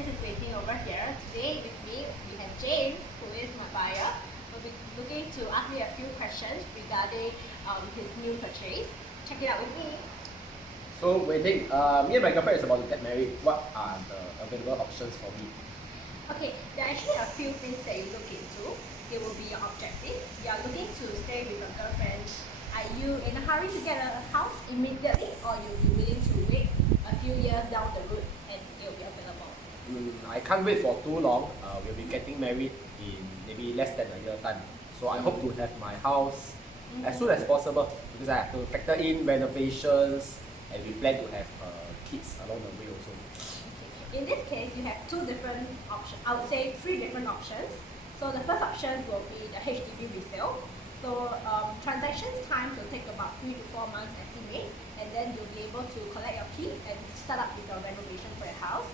Francis is waiting over here. Today with me, we have James, who is my buyer. Will be looking to ask me a few questions regarding his new purchase. Check it out with me. So waiting, me and my girlfriend is about to get married. What are the available options for me? Okay, there are actually a few things that you look into. It will be your objective. You are looking to stay with your girlfriend. Are you in a hurry to get a house immediately, or you'll be willing to wait a few years down the road and it will be available? I can't wait for too long. We'll be getting married in maybe less than a year time. So I hope to have my house as soon as possible because I have to factor in renovations and we plan to have kids along the way also. In this case, you have two different options. I would say three different options. So the first option will be the HDB resale. So transactions time will take about 3 to 4 months estimate, and then you'll be able to collect your key and start up with your renovation for your house.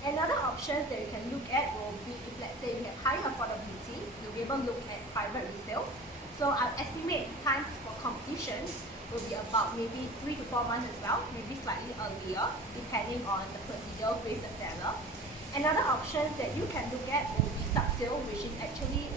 Another option that you can look at will be if let's say you have higher affordability, you'll be able to look at private resale. So I estimate times for completion will be about maybe 3 to 4 months as well, maybe slightly earlier, depending on the procedure with the seller. Another option that you can look at will be sub-sale, which is actually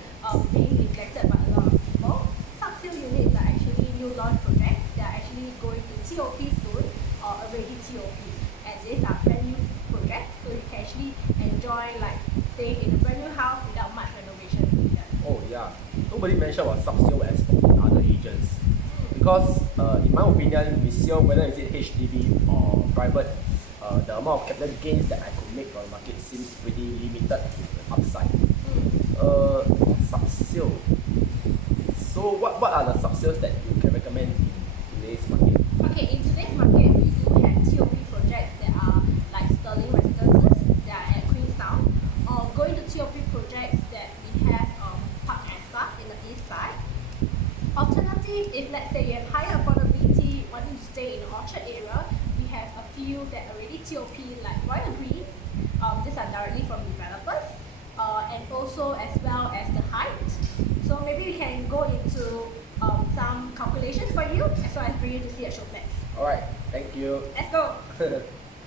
being neglected by a lot of people. Sub-sale units are actually new launch projects. They are actually going to TOP soon or already TOP. And these are brand new projects, so you can actually enjoy like staying in a brand new house without much renovation needed. Oh yeah, nobody mentioned about sub-sale as for the other agents. Because in my opinion, resale, whether is it HDB or private, the amount of capital gains that I could make from the market seems pretty limited to the upside. Sub-sale. So what are the sub-sales that you can recommend in today's market? Okay, in today's market, we do have TOP projects that are like Sterling residences that are at Queenstown, or going to TOP projects that we have Park Esta in the east side. Alternative, if let's say you have higher affordability, wanting to stay in the Orchard area, we have a few that already TOP like Royal Green. These are directly from developers, and also as well as the Heights. So maybe we can go into some calculations for you as well as bring you to see a show flats. Alright, thank you. Let's go.